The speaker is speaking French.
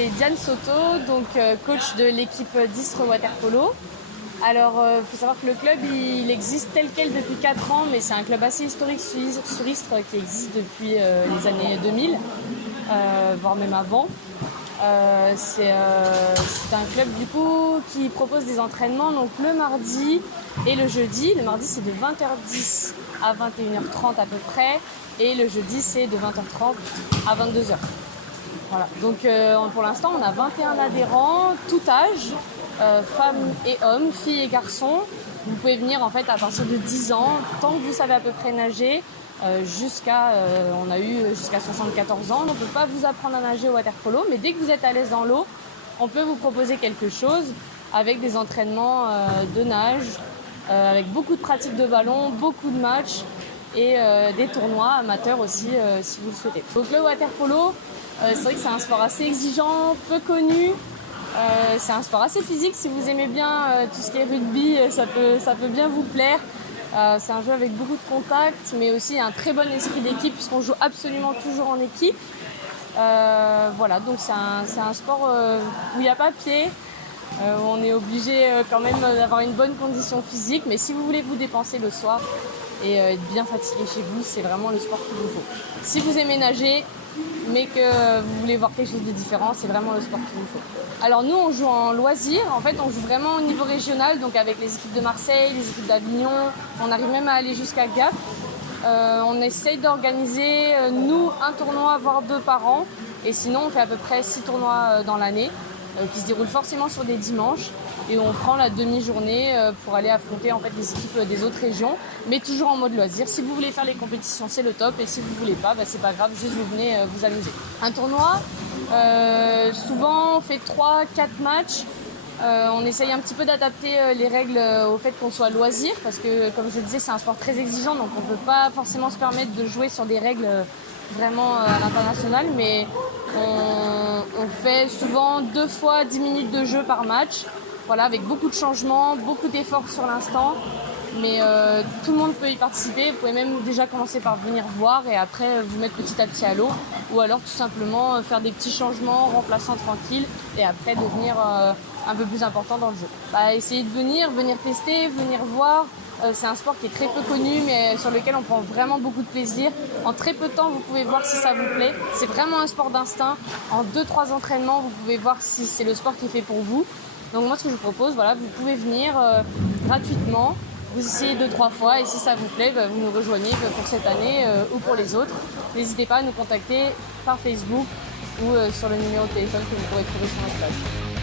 c'est Diane Soto, donc coach de l'équipe d'Istres Water Polo. Alors, il faut savoir que le club, il existe tel quel depuis 4 ans, mais c'est un club assez historique sur Istres qui existe depuis les années 2000, voire même avant. C'est un club du coup qui propose des entraînements donc le mardi et le jeudi. Le mardi c'est de 20h10 à 21h30 à peu près et le jeudi c'est de 20h30 à 22h. Voilà. Donc pour l'instant on a 21 adhérents, tout âge, femmes et hommes, filles et garçons. Vous pouvez venir en fait à partir de 10 ans, tant que vous savez à peu près nager. On a eu jusqu'à 74 ans. On ne peut pas vous apprendre à nager au water polo, mais dès que vous êtes à l'aise dans l'eau, on peut vous proposer quelque chose avec des entraînements de nage, avec beaucoup de pratiques de ballon, beaucoup de matchs et des tournois amateurs aussi si vous le souhaitez. Donc le water polo, c'est vrai que c'est un sport assez exigeant, peu connu. C'est un sport assez physique. Si vous aimez bien tout ce qui est rugby, ça peut bien vous plaire. C'est un jeu avec beaucoup de contacts, mais aussi un très bon esprit d'équipe puisqu'on joue absolument toujours en équipe. Voilà, donc c'est un sport où il n'y a pas pied. On est obligé quand même d'avoir une bonne condition physique, mais si vous voulez vous dépenser le soir et être bien fatigué chez vous, c'est vraiment le sport qu'il vous faut. Si vous aimez nager, mais que vous voulez voir quelque chose de différent, c'est vraiment le sport qu'il vous faut. Alors nous, on joue en loisir. En fait, on joue vraiment au niveau régional, donc avec les équipes de Marseille, les équipes d'Avignon. On arrive même à aller jusqu'à Gap. On essaye d'organiser, nous, un tournoi, voire 2 par an. Et sinon, on fait à peu près 6 tournois dans l'année, qui se déroulent forcément sur des dimanches. Et on prend la demi-journée pour aller affronter en fait, les équipes des autres régions, mais toujours en mode loisir. Si vous voulez faire les compétitions, c'est le top. Et si vous voulez pas, c'est pas grave, juste vous venez vous amuser. Un tournoi, souvent on fait 3-4 matchs. On essaye un petit peu d'adapter les règles au fait qu'on soit loisir, parce que comme je le disais, c'est un sport très exigeant, donc on ne peut pas forcément se permettre de jouer sur des règles vraiment à l'international, mais on fait souvent 2 fois 10 minutes de jeu par match. Voilà, avec beaucoup de changements, beaucoup d'efforts sur l'instant, mais tout le monde peut y participer. Vous pouvez même déjà commencer par venir voir et après vous mettre petit à petit à l'eau, ou alors tout simplement faire des petits changements remplaçants tranquilles et après devenir un peu plus important dans le jeu. Essayez de venir tester, venir voir. C'est un sport qui est très peu connu mais sur lequel on prend vraiment beaucoup de plaisir. En très peu de temps, vous pouvez voir si ça vous plaît. C'est vraiment un sport d'instinct. En 2-3 entraînements, vous pouvez voir si c'est le sport qui est fait pour vous. Donc moi, ce que je vous propose, voilà, vous pouvez venir gratuitement, vous essayez 2-3 fois et si ça vous plaît, vous nous rejoignez pour cette année ou pour les autres. N'hésitez pas à nous contacter par Facebook ou sur le numéro de téléphone que vous pourrez trouver sur notre page.